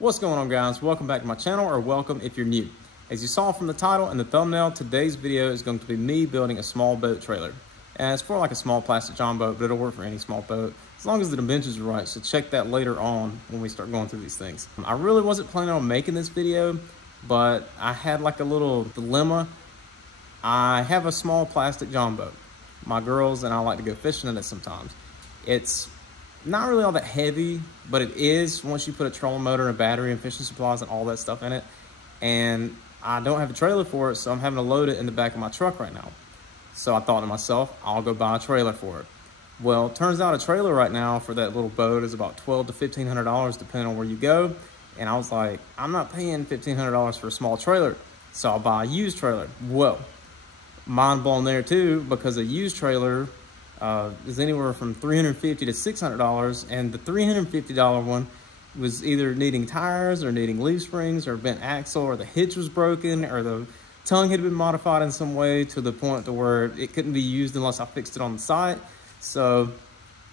What's going on, guys? Welcome back to my channel, or welcome if you're new. As you saw from the title and the thumbnail, today's video is going to be me building a small boat trailer. And it's for like a small plastic john boat, but it'll work for any small boat as long as the dimensions are right. So check that later on when we start going through these things. I really wasn't planning on making this video, but I had like a little dilemma. I have a small plastic john boat. My girls and I like to go fishing in it sometimes. It's not really all that heavy, but it is once you put a trolling motor and a battery and fishing supplies and all that stuff in it. And I don't have a trailer for it, so I'm having to load it in the back of my truck right now. So I thought to myself, I'll go buy a trailer for it. Well, it turns out a trailer right now for that little boat is about $1,200 to $1,500 depending on where you go. And I was like, I'm not paying $1,500 for a small trailer, so I'll buy a used trailer. Well, mind blown there too, because a used trailer is anywhere from $350 to $600, and the $350 one was either needing tires or needing leaf springs or bent axle, or the hitch was broken, or the tongue had been modified in some way to the point to where it couldn't be used unless I fixed it on the site. So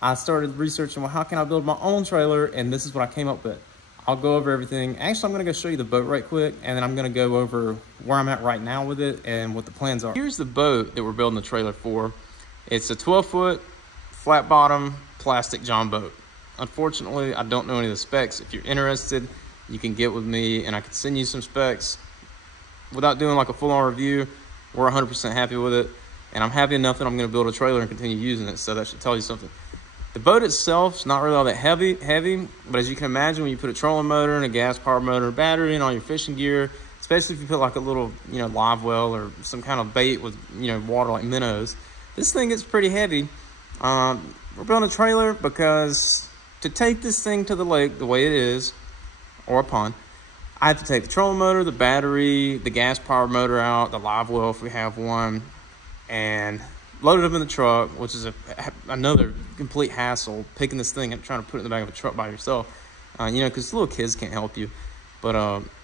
I started researching, well, how can I build my own trailer? And this is what I came up with. I'll go over everything. Actually, I'm gonna go show you the boat right quick, and then I'm gonna go over where I'm at right now with it and what the plans are. Here's the boat that we're building the trailer for. It's a 12-foot flat bottom plastic john boat. Unfortunately, I don't know any of the specs. If you're interested, you can get with me and I can send you some specs. Without doing like a full-on review, we're 100% happy with it. And I'm happy enough that I'm gonna build a trailer and continue using it, so that should tell you something. The boat itself is not really all that heavy, but as you can imagine, when you put a trolling motor and a gas-powered motor, battery, and all your fishing gear, especially if you put like a little, live well or some kind of bait with, water like minnows, this thing gets pretty heavy. We're building a trailer because to take this thing to the lake the way it is, or a pond, I have to take the trolling motor, the battery, the gas-powered motor out, the live well if we have one, and load it up in the truck, which is another complete hassle, picking this thing and trying to put it in the back of a truck by yourself. Because little kids can't help you, but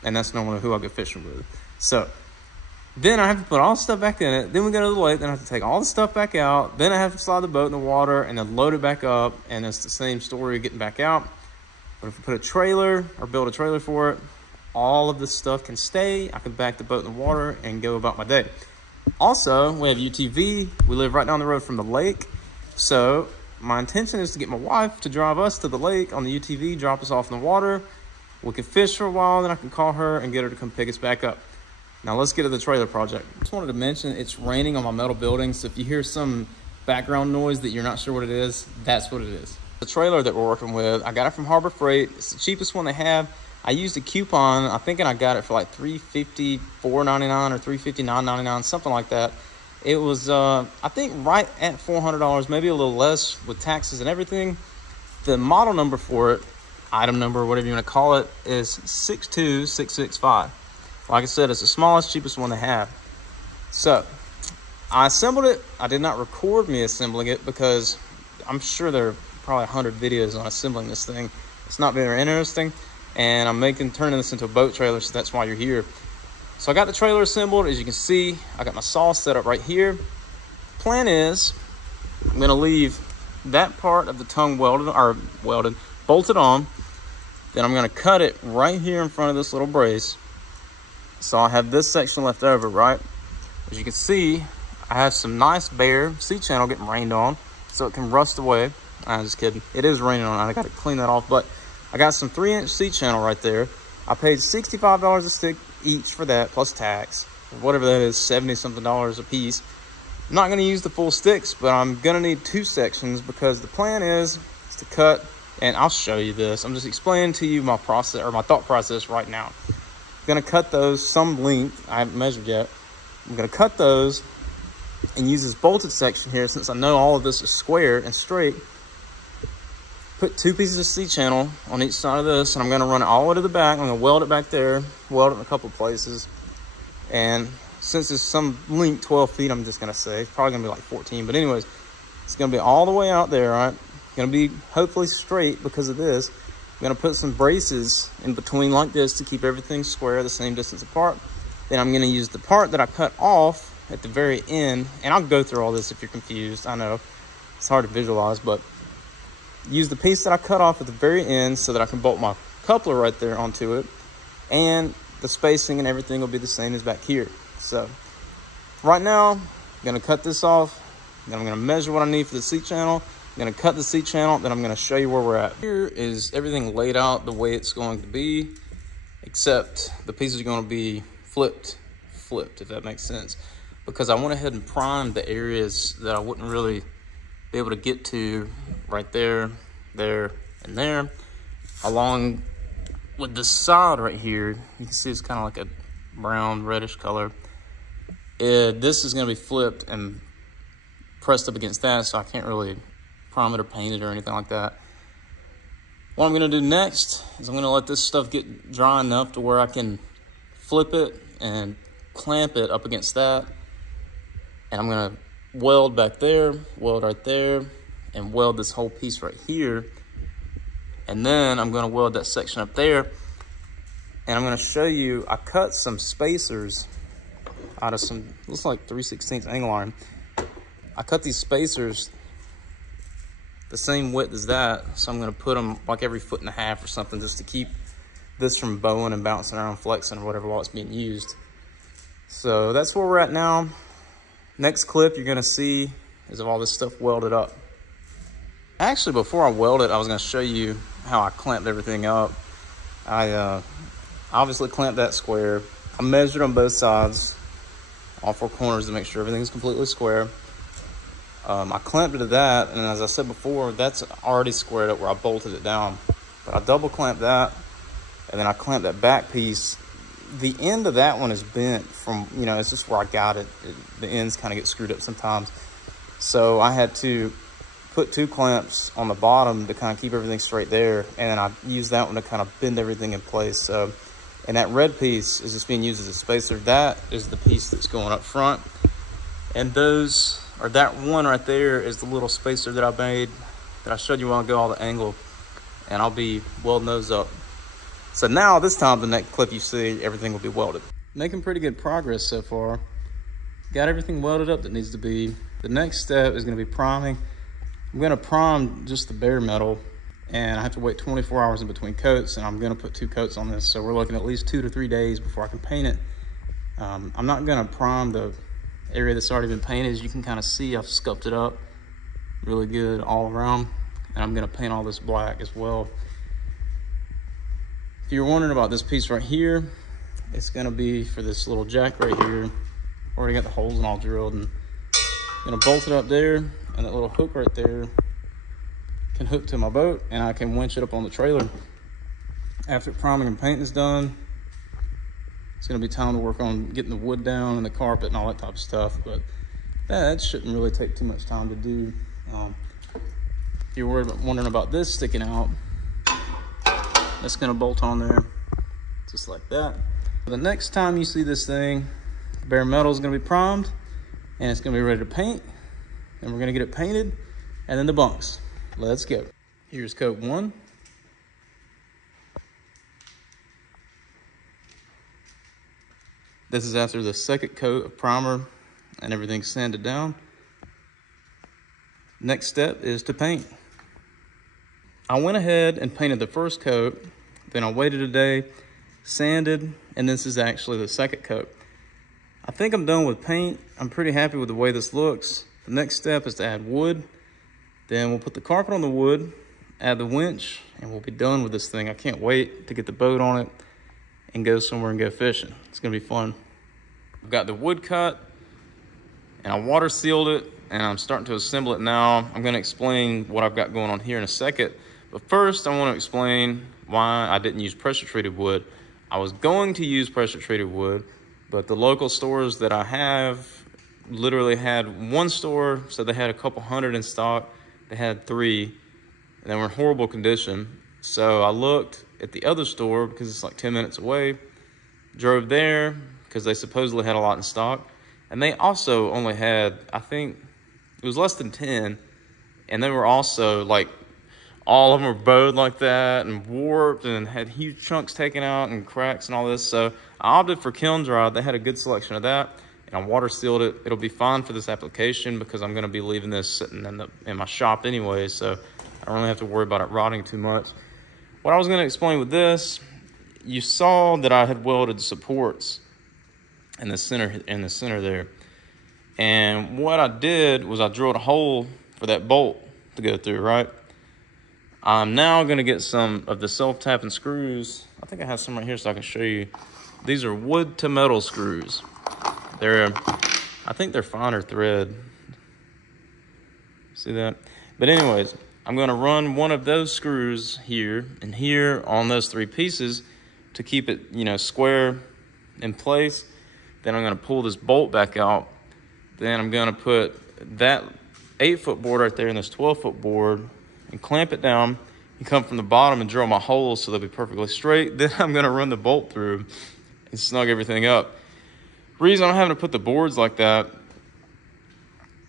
and that's normally who I go fishing with. So then I have to put all the stuff back in it. Then we go to the lake. Then I have to take all the stuff back out. Then I have to slide the boat in the water and then load it back up. And it's the same story getting back out. But if we put a trailer or build a trailer for it, all of this stuff can stay. I can back the boat in the water and go about my day. Also, we have UTV. We live right down the road from the lake. So my intention is to get my wife to drive us to the lake on the UTV, drop us off in the water. We can fish for a while, then I can call her and get her to come pick us back up. Now let's get to the trailer project. Just wanted to mention it's raining on my metal building, so if you hear some background noise that you're not sure what it is, that's what it is. The trailer that we're working with, I got it from Harbor Freight. It's the cheapest one they have. I used a coupon. I think I got it for like $354.99 or $359.99, something like that. It was, I think, right at $400, maybe a little less with taxes and everything. The model number for it, item number, whatever you want to call it, is 62665. Like I said, it's the smallest, cheapest one they have. So I assembled it. I did not record me assembling it because I'm sure there are probably 100 videos on assembling this thing. It's not very interesting, and I'm turning this into a boat trailer, so that's why you're here. So I got the trailer assembled. As you can see, I got my saw set up right here. Plan is I'm gonna leave that part of the tongue bolted on. Then I'm gonna cut it right here in front of this little brace. So I have this section left over, right? As you can see, I have some nice bare C-channel getting rained on, so it can rust away. I'm just kidding. It is raining on. I got to clean that off, but I got some 3-inch C-channel right there. I paid $65 a stick each for that, plus tax. Whatever that is, $70-something a piece. I'm not going to use the full sticks, but I'm going to need 2 sections because the plan is to cut, and I'll show you this. I'm just explaining to you my process, or my thought process right now. I'm gonna cut those some length. I haven't measured yet. I'm gonna cut those and use this bolted section here, since I know all of this is square and straight. Put 2 pieces of C-channel on each side of this, and I'm gonna run it all the way to the back. I'm gonna weld it back there, weld it in a couple of places. And since it's some length, 12 feet, I'm just gonna say, it's probably gonna be like 14, but anyways, it's gonna be all the way out there, right? It's gonna be hopefully straight because of this. I'm gonna put some braces in between like this to keep everything square, the same distance apart. Then I'm gonna use the part that I cut off at the very end, and I'll go through all this if you're confused. I know it's hard to visualize, but use the piece that I cut off at the very end so that I can bolt my coupler right there onto it, and the spacing and everything will be the same as back here. So right now, I'm gonna cut this off, then I'm gonna measure what I need for the seat channel, I'm gonna cut the seat channel, then I'm gonna show you where we're at. Here is everything laid out the way it's going to be, except the pieces are gonna be flipped, if that makes sense. Because I went ahead and primed the areas that I wouldn't really be able to get to right there, there, and there. Along with the side right here, you can see it's kind of like a brown, reddish color. This is gonna be flipped and pressed up against that, so I can't really prime it or paint it or anything like that. What I'm gonna do next is I'm gonna let this stuff get dry enough to where I can flip it and clamp it up against that. And I'm gonna weld back there, weld right there, and weld this whole piece right here. And then I'm gonna weld that section up there. And I'm gonna show you, I cut some spacers out of some, looks like 3/16 angle iron. I cut these spacers the same width as that. So I'm gonna put them like every 1.5 feet or something, just to keep this from bowing and bouncing around, flexing or whatever while it's being used. So that's where we're at now. Next clip you're gonna see is of all this stuff welded up. Actually, before I weld it, I was gonna show you how I clamped everything up. I obviously clamped that square. I measured on both sides, all 4 corners, to make sure everything's completely square. I clamped it to that, and as I said before, that's already squared up where I bolted it down. But I double clamped that, and then I clamped that back piece. The end of that one is bent from, you know, it's just where I got it. The ends kind of get screwed up sometimes. So I had to put 2 clamps on the bottom to kind of keep everything straight there. And then I used that one to kind of bend everything in place. So, and that red piece is just being used as a spacer. That is the piece that's going up front. And those, or that one right there is the little spacer that I made, that I showed you a while ago, all the angle. And I'll be welding those up. So now, this time, the next clip you see, everything will be welded. Making pretty good progress so far. Got everything welded up that needs to be. The next step is gonna be priming. I'm gonna prime just the bare metal, and I have to wait 24 hours in between coats, and I'm gonna put 2 coats on this. So we're looking at least 2 to 3 days before I can paint it. I'm not gonna prime the area that's already been painted. As you can kind of see, I've scuffed it up really good all around, and I'm gonna paint all this black as well. If you're wondering about this piece right here, it's gonna be for this little jack right here. Already got the holes and all drilled, and I'm gonna bolt it up there, and that little hook right there can hook to my boat, and I can winch it up on the trailer. After priming and painting is done, it's gonna be time to work on getting the wood down and the carpet and all that type of stuff, but that shouldn't really take too much time to do. If you're wondering about this sticking out, that's gonna bolt on there, just like that. The next time you see this thing, bare metal is gonna be primed, and it's gonna be ready to paint, and we're gonna get it painted, and then the bunks. Let's go. Here's coat 1. This is after the second coat of primer and everything's sanded down. Next step is to paint. I went ahead and painted the first coat, then I waited a day, sanded, and this is actually the second coat. I think I'm done with paint. I'm pretty happy with the way this looks. The next step is to add wood. Then we'll put the carpet on the wood, add the winch, and we'll be done with this thing. I can't wait to get the boat on it and go somewhere and go fishing. It's gonna be fun. I've got the wood cut, and I water sealed it, and I'm starting to assemble it now. I'm gonna explain what I've got going on here in a second. But first, I wanna explain why I didn't use pressure treated wood. I was going to use pressure treated wood, but the local stores that I have literally had one store, so they had a couple hundred in stock. They had 3, and they were in horrible condition. So I looked at the other store because it's like 10 minutes away, drove there because they supposedly had a lot in stock. And they also only had, I think it was less than 10. And they were also like, all of them were bowed like that and warped and had huge chunks taken out and cracks and all this. So I opted for kiln dry. They had a good selection of that. And I water sealed it. It'll be fine for this application because I'm gonna be leaving this sitting in my shop anyway, so I don't really have to worry about it rotting too much. what I was gonna explain with this, you saw that I had welded supports in the center there. And what I did was I drilled a hole for that bolt to go through, right? I'm now gonna get some of the self-tapping screws. I think I have some right here so I can show you. These are wood to metal screws. I think they're finer thread. See that? But anyways, I'm gonna run one of those screws here and here on those 3 pieces to keep it, you know, square in place. Then I'm gonna pull this bolt back out. Then I'm gonna put that 8-foot board right there and this 12-foot board and clamp it down and come from the bottom and drill my holes so they'll be perfectly straight. Then I'm gonna run the bolt through and snug everything up. Reason I'm having to put the boards like that,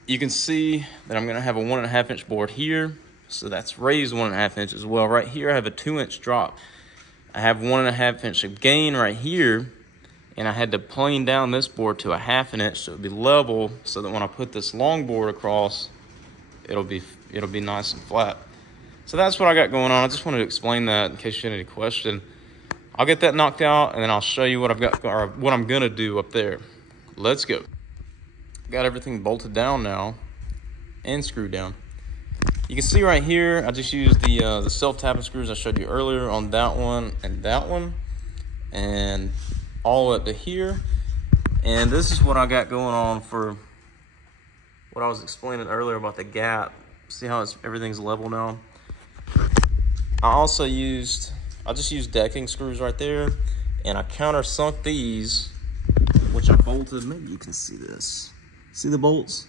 you can see that I'm gonna have a 1.5 inch board here. So that's raised 1.5 inches as well. Right here, I have a 2-inch drop. I have 1.5 inch of gain right here, and I had to plane down this board to a 1/2 inch so it'd be level, so that when I put this long board across, it'll be nice and flat. So that's what I got going on. I just wanted to explain that in case you had any question. I'll get that knocked out, and then I'll show you what I've got, or what I'm gonna do up there. Let's go. Got everything bolted down now and screwed down. You can see right here, I just used the self-tapping screws I showed you earlier on that one, and all up to here. And this is what I got going on for what I was explaining earlier about the gap. See how everything's level now? I just used decking screws right there, and I countersunk these, which I bolted. Maybe you can see this. See the bolts?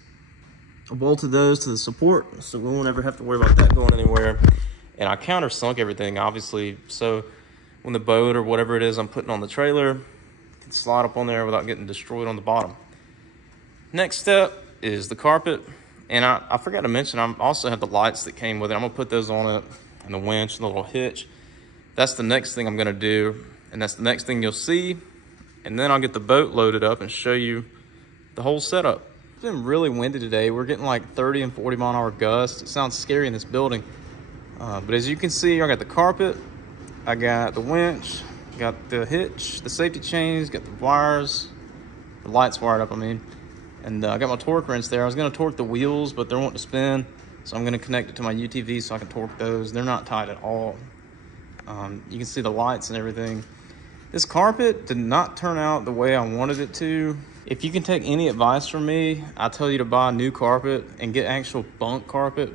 I bolted those to the support, so we won't ever have to worry about that going anywhere. And I countersunk everything, obviously, so when the boat or whatever it is I'm putting on the trailer can slide up on there without getting destroyed on the bottom. Next step is the carpet. And I forgot to mention, I also have the lights that came with it. I'm gonna put those on it, and the winch and the little hitch. That's the next thing I'm gonna do, and that's the next thing you'll see. And then I'll get the boat loaded up and show you the whole setup. It's been really windy today. We're getting like 30 and 40 mile an hour gusts. It sounds scary in this building. But as you can see, I got the carpet, I got the winch, got the hitch, the safety chains, got the wires, the lights wired up, I mean. And I got my torque wrench there. I was gonna torque the wheels, but they're wanting to spin. So I'm gonna connect it to my UTV so I can torque those. They're not tight at all. You can see the lights and everything. This carpet did not turn out the way I wanted it to. If you can take any advice from me, I tell you to buy a new carpet and get actual bunk carpet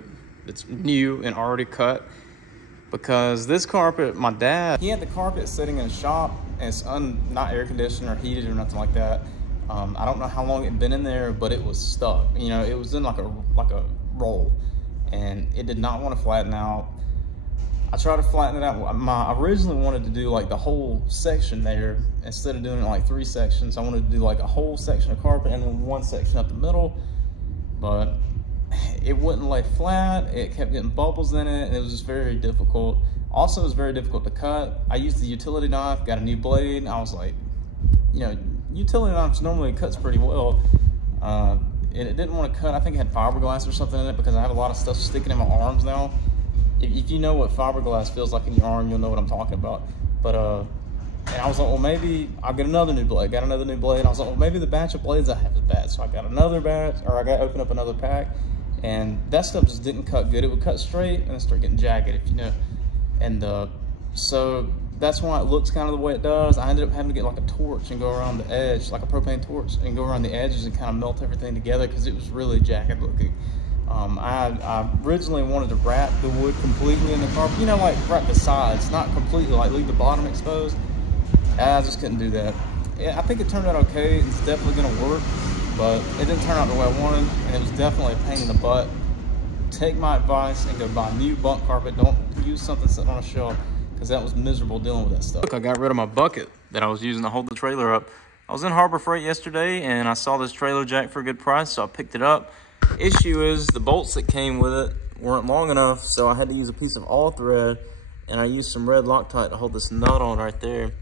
that's new and already cut. Because this carpet, my dad, he had the carpet sitting in his shop, and it's not air conditioned or heated or nothing like that. I don't know how long it had been in there, but it was stuck. You know, it was in like a roll, and it did not want to flatten out. I tried to flatten it out. I originally wanted to do like the whole section there. Instead of doing it like 3 sections, I wanted to do like a whole section of carpet and then 1 section up the middle, but it wouldn't lay flat. It kept getting bubbles in it, and it was just very difficult. Also, it was very difficult to cut. I used the utility knife, got a new blade. I was like, you know, utility knives normally cuts pretty well. And it didn't want to cut. I think it had fiberglass or something in it, because I have a lot of stuff sticking in my arms now. If you know what fiberglass feels like in your arm, you'll know what I'm talking about. But and I was like, well, maybe I'll get another new blade. Got another new blade. And I was like, well, maybe the batch of blades I have is bad. So I got another batch, or I got to open up another pack, and that stuff just didn't cut good. It would cut straight and then start getting jagged, if you know. And so that's why it looks kind of the way it does. I ended up having to get like a torch and go around the edge, like a propane torch, and go around the edges and kind of melt everything together, because it was really jagged looking. I originally wanted to wrap the wood completely in the carpet, you know, like wrap the sides, not completely, like leave the bottom exposed. I just couldn't do that. Yeah, I think it turned out okay. It's definitely gonna work, but it didn't turn out the way I wanted, and it was definitely a pain in the butt. Take my advice and go buy new bunk carpet. Don't use something sitting on a shelf, because that was miserable dealing with that stuff. Look, I got rid of my bucket that I was using to hold the trailer up. I was in Harbor Freight yesterday, and I saw this trailer jack for a good price, so I picked it up. Issue is the bolts that came with it weren't long enough, so I had to use a piece of all thread, and I used some red Loctite to hold this nut on right there.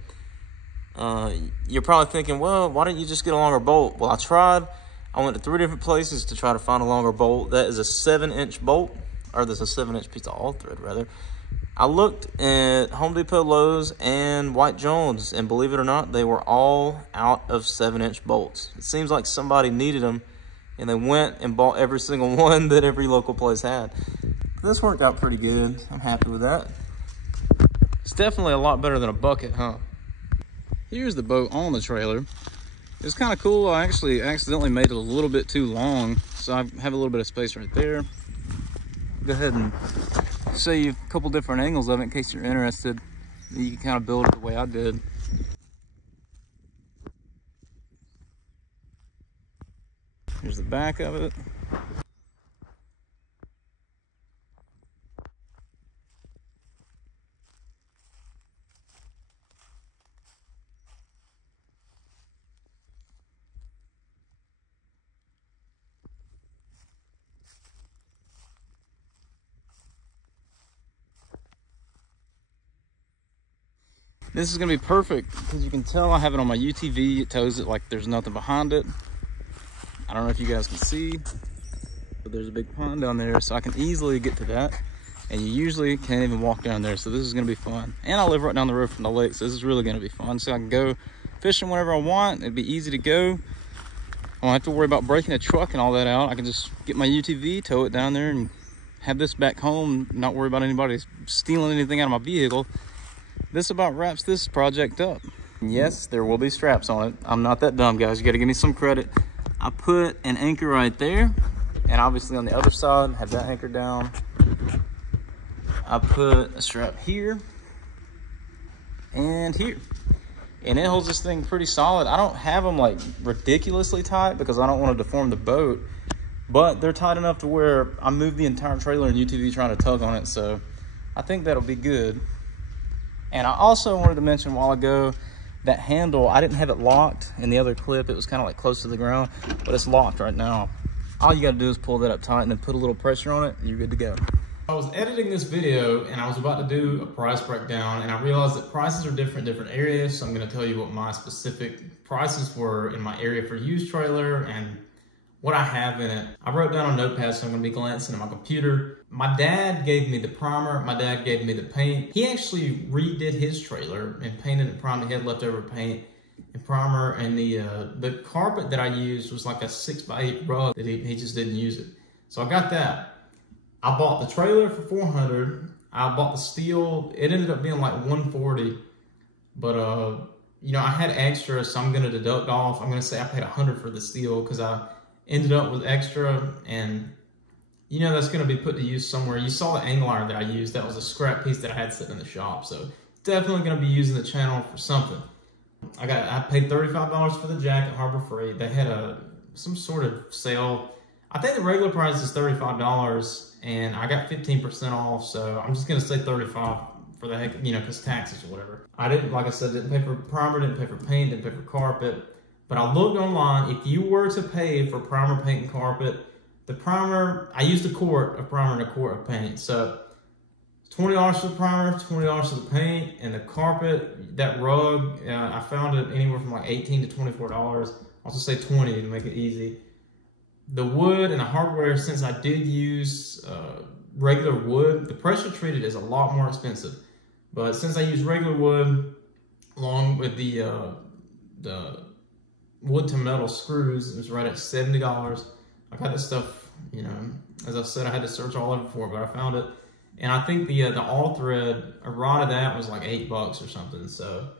You're probably thinking, well, why didn't you just get a longer bolt? Well, I tried. I went to 3 different places to try to find a longer bolt. That is a 7-inch bolt, or there's a 7-inch piece of all thread rather. I looked at Home Depot, Lowe's, and White Jones, and believe it or not, they were all out of 7-inch bolts. It seems like somebody needed them, and they went and bought every single one that every local place had. This worked out pretty good. I'm happy with that. It's definitely a lot better than a bucket, huh? Here's the boat on the trailer. It's kind of cool. I actually accidentally made it a little bit too long, so I have a little bit of space right there. Go ahead and show you a couple different angles of it in case you're interested. You can kind of build it the way I did. Here's the back of it. This is gonna be perfect because you can tell I have it on my UTV. It tows it like there's nothing behind it. I don't know if you guys can see, but there's a big pond down there, so I can easily get to that. And you usually can't even walk down there, so this is gonna be fun. And I live right down the road from the lake, so this is really gonna be fun. So I can go fishing whenever I want. It'd be easy to go. I don't have to worry about breaking a truck and all that out. I can just get my UTV, tow it down there, and have this back home, not worry about anybody stealing anything out of my vehicle. This about wraps this project up. Yes, there will be straps on it. I'm not that dumb, guys. You gotta give me some credit. I put an anchor right there, and obviously on the other side, have that anchor down. I put a strap here and here. And it holds this thing pretty solid. I don't have them like ridiculously tight because I don't want to deform the boat, but they're tight enough to where I moved the entire trailer and UTV trying to tug on it, so I think that'll be good. And I also wanted to mention a while ago that handle, I didn't have it locked in the other clip. It was kind of like close to the ground, but it's locked right now. All you got to do is pull that up tight and then put a little pressure on it and you're good to go. I was editing this video and I was about to do a price breakdown, and I realized that prices are different in different areas. So I'm going to tell you what my specific prices were in my area for used trailer and what I have in it. I wrote down on Notepad, so I'm gonna be glancing at my computer. My dad gave me the primer, my dad gave me the paint. He actually redid his trailer and painted and primed. He had leftover paint and primer, and the carpet that I used was like a 6x8 rug that he just didn't use it. So I got that. I bought the trailer for $400. I bought the steel, it ended up being like $140, but you know, I had extra, so I'm gonna deduct off. I'm gonna say I paid $100 for the steel because I ended up with extra, and you know that's going to be put to use somewhere. You saw the angle iron that I used. That was a scrap piece that I had sitting in the shop, so definitely going to be using the channel for something. I paid $35 for the jack at Harbor Freight. They had some sort of sale. I think the regular price is $35, and I got 15% off, so I'm just going to say $35 for the heck, you know, because taxes or whatever. I didn't, like I said, didn't pay for primer, didn't pay for paint, didn't pay for carpet. But I looked online, if you were to pay for primer, paint, and carpet, the primer, I used a quart of primer and a quart of paint. So $20 for the primer, $20 for the paint, and the carpet, that rug, I found it anywhere from like $18 to $24. I'll just say 20 to make it easy. The wood and the hardware, since I did use regular wood, the pressure treated is a lot more expensive. But since I used regular wood, along with the wood to metal screws, it was right at $70. I got this stuff, you know, as I said, I had to search all over for it, but I found it. And I think the all thread, a rod of that was like $8 or something. So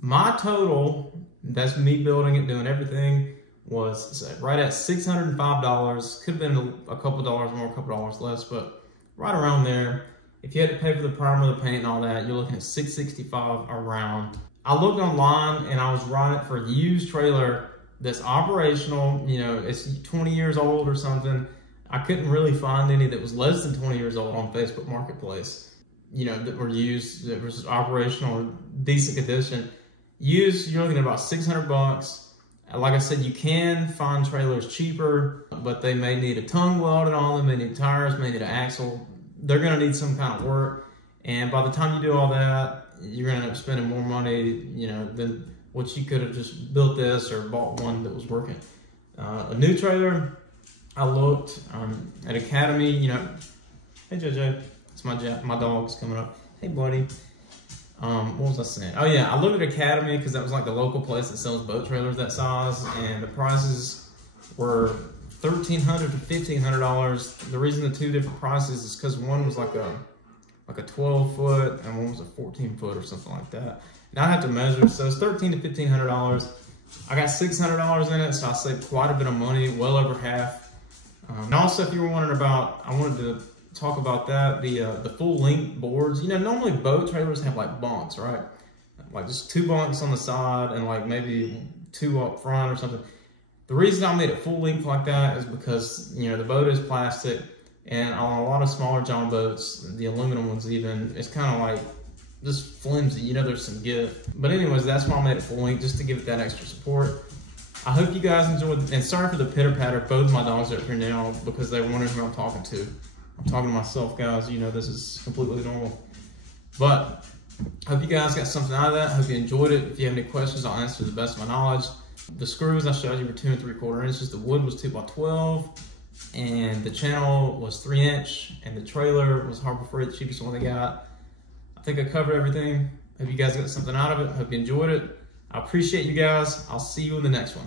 my total, that's me building it, doing everything, was right at $605. Could have been a couple dollars more, a couple dollars less, but right around there. If you had to pay for the primer, the paint, and all that, you're looking at $665 around. I looked online and I was running for a used trailer that's operational. You know, it's 20 years old or something. I couldn't really find any that was less than 20 years old on Facebook Marketplace, you know, that were used, that was operational, decent condition. Used, you're looking at about $600. Like I said, you can find trailers cheaper, but they may need a tongue welded on them, they need tires, may need an axle. They're gonna need some kind of work. And by the time you do all that, you're gonna end up spending more money, you know, than what you could have just built this or bought one that was working. A new trailer, I looked at Academy, you know. Hey JJ, it's my dog's coming up. Hey, buddy. What was I saying? Oh yeah, I looked at Academy because that was like the local place that sells boat trailers that size, and the prices were $1,300 to $1,500. The reason the two different prices is because one was like a 12 foot and one was a 14 foot or something like that. Now I have to measure, so it's $1,300 to $1,500. I got $600 in it, so I saved quite a bit of money, well over half. And also, if you were wondering about, I wanted to talk about that, the full length boards. You know, normally boat trailers have like bunks, right? Like just 2 bunks on the side and like maybe 2 up front or something. The reason I made it full length like that is because, you know, the boat is plastic, and on a lot of smaller John boats, the aluminum ones even, it's kind of like just flimsy, you know, there's some give. But anyways, that's why I made it full length, just to give it that extra support. I hope you guys enjoyed, and sorry for the pitter patter. Both of my dogs are up here now because they were wondering who I'm talking to. I'm talking to myself, guys. You know, this is completely normal. But I hope you guys got something out of that. I hope you enjoyed it. If you have any questions, I'll answer to the best of my knowledge. The screws I showed you were 2 3/4 inches. The wood was 2 by 12, and the channel was 3 inch, and the trailer was Harbor Freight, the cheapest one they got. I think I covered everything. Hope you guys got something out of it. Hope you enjoyed it. I appreciate you guys. I'll see you in the next one.